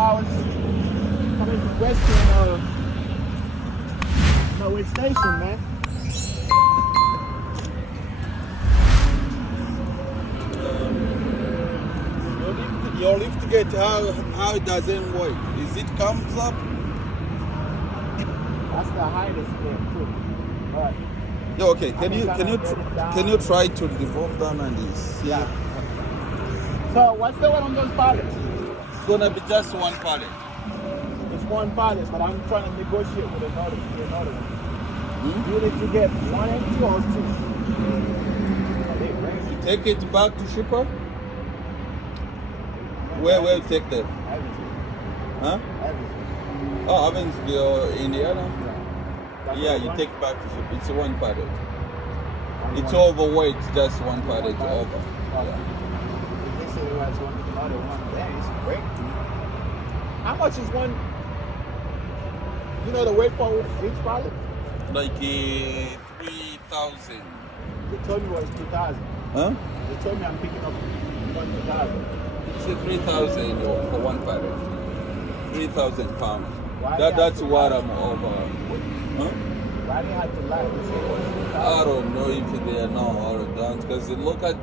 I was coming to Western Norway Station, man. Your lift gate, how it doesn't work? Is it comes up? That's the highest there too. But Yeah, okay. Can you try to remove them and see? yeah. So what's the one on those pallets? It's gonna be just one pallet. It's one pallet, but I'm trying to negotiate with another one. You need to get one and two or two. They crazy. You take it back to shipper? Where you take them? Everything. Huh? Everything. Oh, Evansville, Indiana? That's Yeah, what you one- take back to ship. It's one pallet. one- It's one. overweight, just one pallet over. Okay. They say they was one another one. Damn, it's great. How much is one? You know the weight for each pallet? Like 3,000. They told me it was 2,000. Huh? They told me I'm picking up 1,000. It's 3,000 for one pallet. 3,000 pounds. Why they have That's to what lie? I'm over. Huh? Why they had to lie? They said it was I 2,000. don't know if they are now or done because look at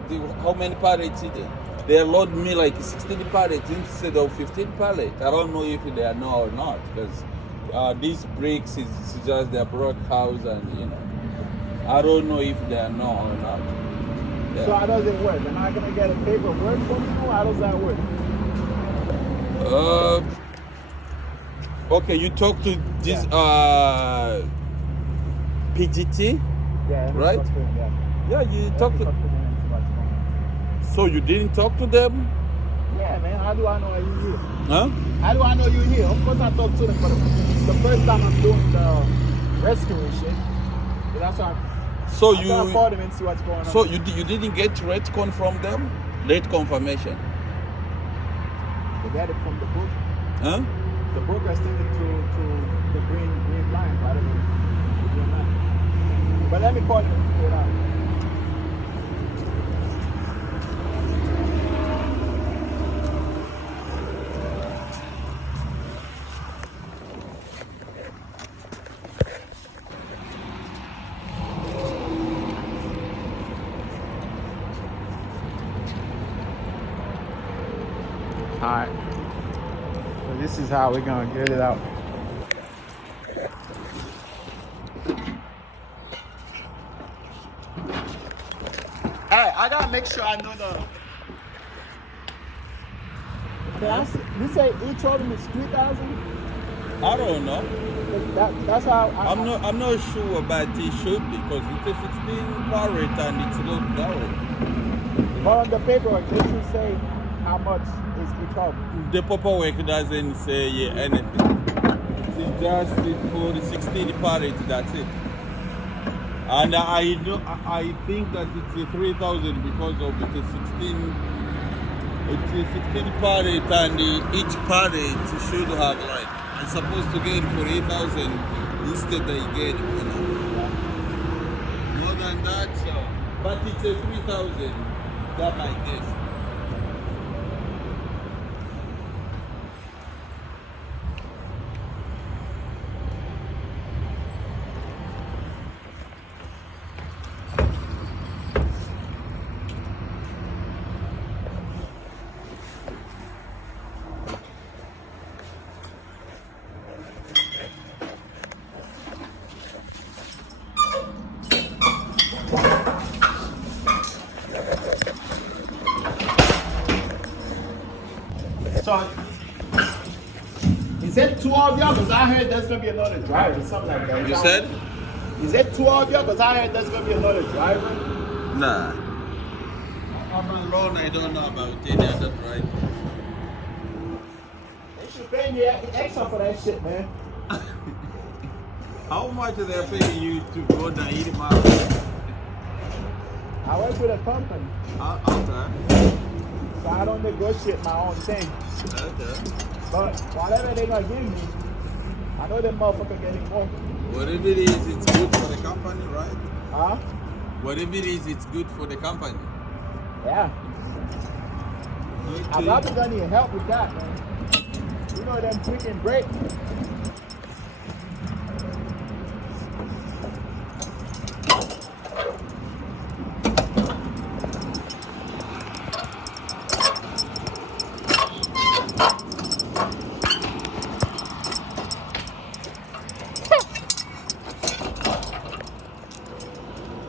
how many pallets it is. They load me like 16 pallets instead of 15 pallets. I don't know if they are now or not because these bricks is just their broad house and I don't know if they are now or not. Yeah. So how does it work? Am I gonna get a paperwork from you? How does that work? Okay, you talk to this PGT, Yeah. right? Yeah. Yeah, you talk to. So you didn't talk to them, Yeah, man. How do I know you here? huh? How do I know you here? Of course I talk to them, but it's the first time I'm doing the rescuing shit. So that's why So I'm trying to call them and see what's going on. So you didn't get retcon from them? Late confirmation, They got it from the book. huh? The broker is taken to the green line, right? The green line. But let me call them and figure it out. Alright. So this is how we're gonna get it out. Alright, I gotta make sure I know the. You say each of them is 3,000? I don't know. That's how I'm not sure, but it should be because it's a 16 carat and it's locked down. But on the paperwork, they should say how much is each of them. The paperwork doesn't say anything. It's just for the 16 pallet, that's it. And I think that it's a 3,000 because of the 16. It's a 16 pallet and each pallet should have like I'm supposed to get for 8,000 instead I get more than that. But it's a 3,000. That my guess. So, is it 2 of y'all? Because I heard there's gonna be another driver, something like that. You said? Is it 2 of y'all? Because I heard there's gonna be another driver. Nah. I'm alone, I don't know about any other driver. They should pay me extra for that shit, man. How much are they paying you to go down 80 miles? I work with a company, Okay. so I don't negotiate my own thing. Okay. But whatever they gonna give me, I know them motherfucker getting more. Whatever it is, it's good for the company, right? Huh? Whatever it is, it's good for the company. Yeah. I'm Okay. probably gonna need help with that, man. know them freaking brake.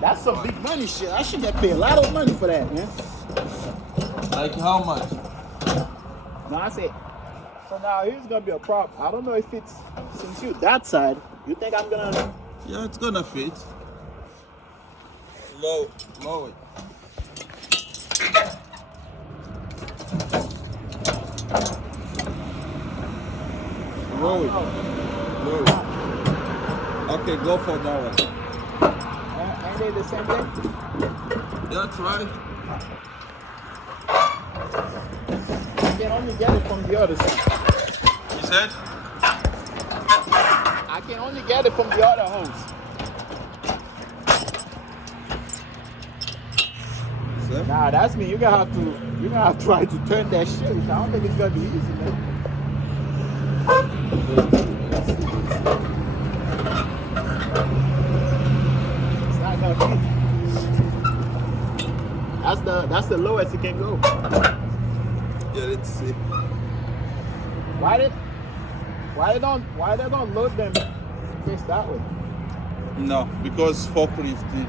That's some big money shit. I should get paid a lot of money for that, man. Like how much? No, I say. So now here's gonna be a problem. I don't know if it's since you that side. You think I'm gonna? Yeah, it's gonna fit. Low it. Low it. Low it. Okay, go for that one. Ain't they the same thing? That's right. I can only get it from the other side. You said? I can only get it from the other hose. Sir? Nah, that's me. You're gonna have to try to turn that shit. I don't think it's gonna be easy, man. It's not gonna be. That's the lowest it can go. Yeah, let's see. Why they don't load them face that way? No, because forklift did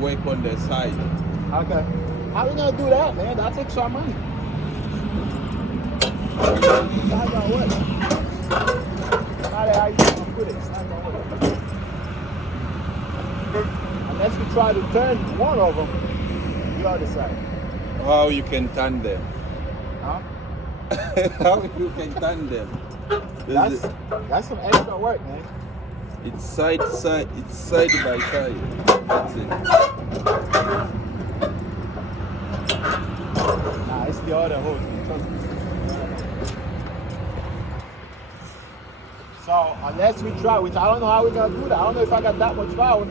work on the side. Okay. How we gonna do that, man? That's extra money. It's not gonna work. Not how you gonna put it. It's not gonna work. Unless we try to turn one of them the other side. How you can turn them? Huh? How you can turn them? That's some extra work, man. It's side by side. That's it. Nah, it's the other hose, man. Trust me. So unless we try, which I don't know how we're gonna do that. I don't know if I got that much power.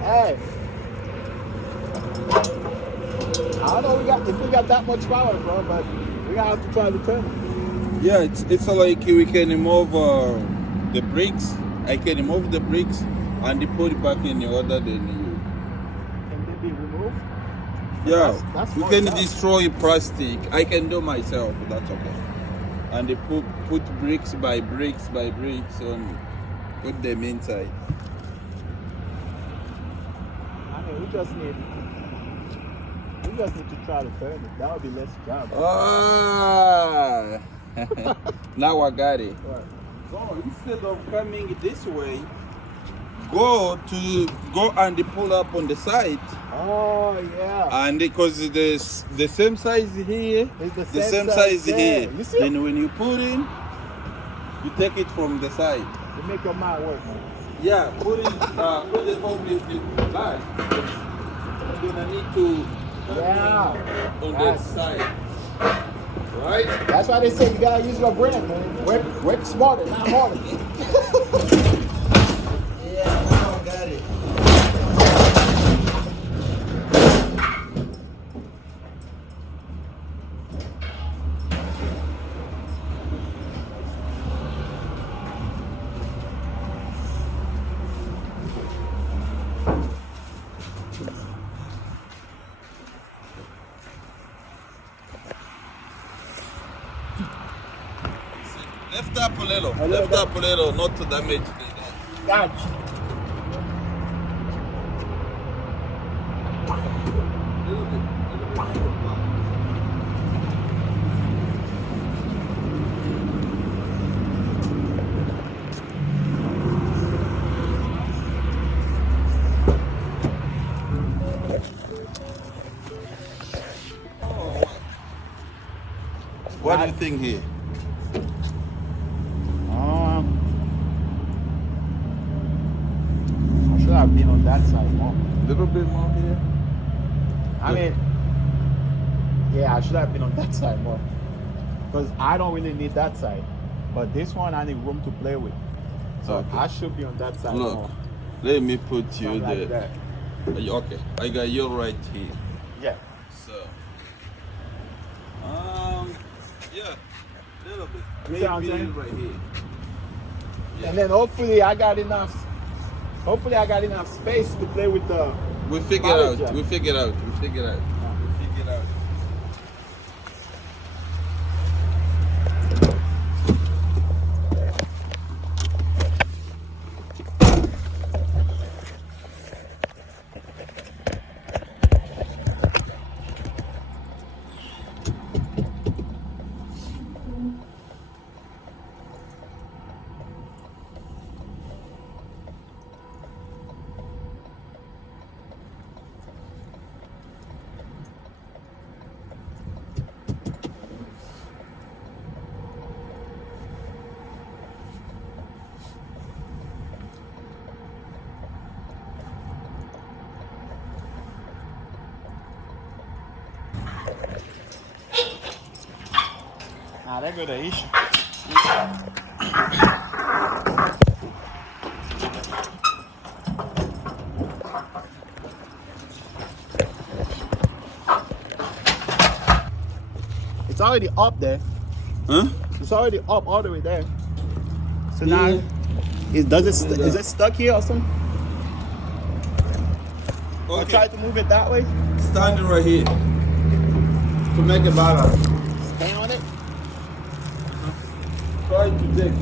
Hey. I don't know if we got that much power, bro, but we gotta have to try to turn it. Yeah, it's like we can remove the bricks. I can remove the bricks and put it back in the order. Then you. Can they be removed? Yeah, That's we more can stuff. destroy plastic. I can do myself. That's okay. And they put bricks by bricks and put them inside. I mean, we just need to try to turn it. That would be less job. Ah, now I got it. Right. So instead of coming this way, go and pull up on the side. Oh yeah. And because the same size here, It's the same size there. here. You see? Then when you put in, you take it from the side. You make your mind work, man. Yeah, put the forklift in back. You're gonna need to Yeah. on that Right. side, right? That's why they say you gotta use your brain, man. Work smarter, not harder. Yeah, now I got it. Lift up a little. Lift up a little, not to damage the. Gotcha. Little bit. What do you think here? I should have been on that side more. A little bit more here. I mean, yeah, I should have been on that side more. Because I don't really need that side. But this one, I need room to play with. So Okay. I should be on that side Look, more. let me put you Something like there. that. Okay, I got you right here. Yeah. So, Yeah, little bit. You see what I'm Maybe saying? right here. Yeah. And then hopefully I got enough space to play with the We figure pallet out. jack. We figure out. We figure out. We figure out. Nah, they're good at issue. It's already up there. Huh? It's already up all the way there. So Yeah. now, is it stuck here or something? Or Okay. try to move it that way? Stand right here to make a balance. Stay on it. Try to dig.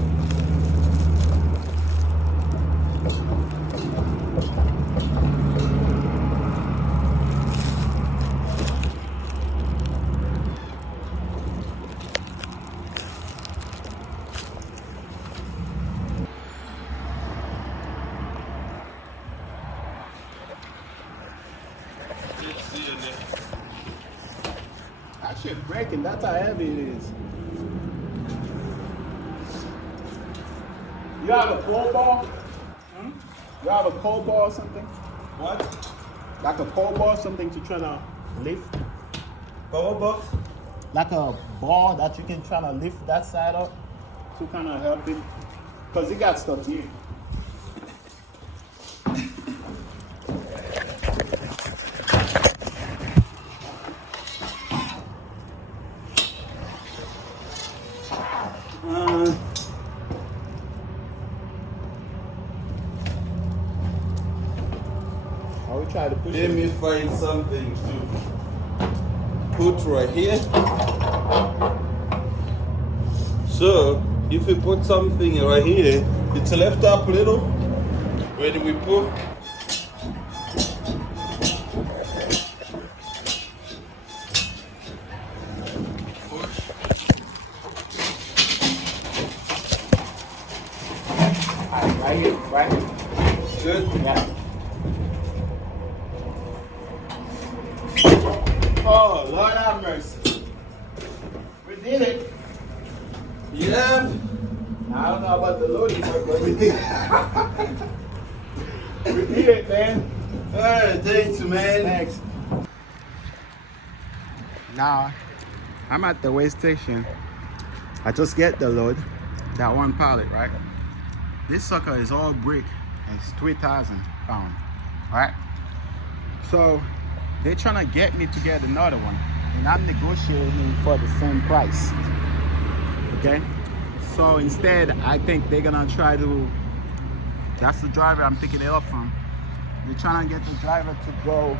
That shit breaking. That's how heavy it is. You have a pole ball? You have a pole ball or something? What? Like a pole ball, something to try to lift? Power box? Like a ball that you can try to lift that side up to kind of help it? Because it got stuck here. I will try to push Let it. me find something to put right here. So if you put something right here, it's left up a little. When we put Right here, right here. good. Yeah. Oh, Lord have mercy. We did it. Yeah. I don't know about the loading part, but we did it. We did it, man. Alright, thanks man. Thanks. Now, I'm at the weigh station. I just get the load, that one pallet, right? This sucker is all brick. It's 3,000 pounds, right? So they're trying to get me to get another one, and I'm negotiating for the same price. Okay? So instead, I think they're gonna try to. That's the driver I'm picking it up from. They're trying to get the driver to go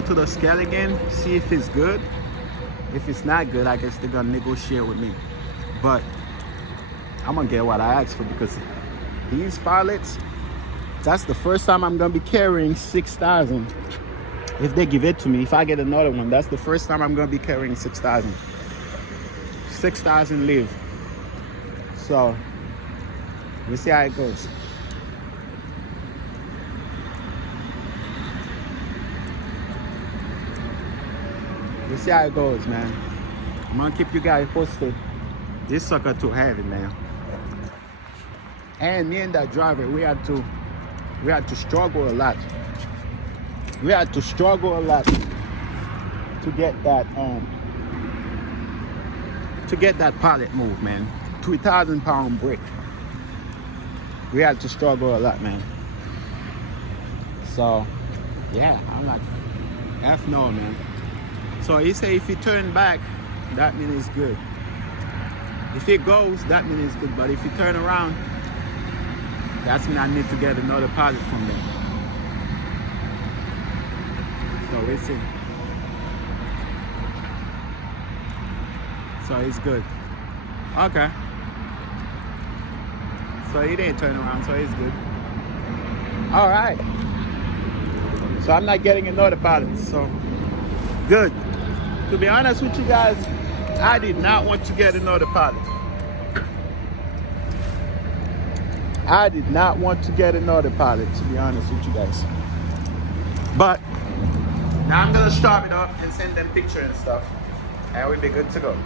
to the scale again, see if it's good. If it's not good, I guess they're gonna negotiate with me. But I'm gonna get what I asked for, because these pallets, that's the first time I'm gonna be carrying 6,000. If they give it to me, if I get another one, that's the first time I'm gonna be carrying 6,000. 6,000 live. So we'll see how it goes. We'll see how it goes, man. I'm gonna keep you guys posted. This sucker too heavy, man. And me and that driver, we had to struggle a lot. We had to struggle a lot to get that pallet move, man. 3,000 pound brick. We had to struggle a lot, man. So yeah, I'm like, F no, man. So he say if he turn back, that means it's good. If it goes, that means it's good. But if you turn around, that's mean I need to get another pilot from them. So we'll see. So it's good. Okay. So he didn't turn around, so it's good. All right. So I'm not getting another pilot, so good. To be honest with you guys, I did not want to get another pilot. I did not want to get another pilot, to be honest with you guys. But now I'm gonna start it up and send them pictures and stuff, and we'll be good to go.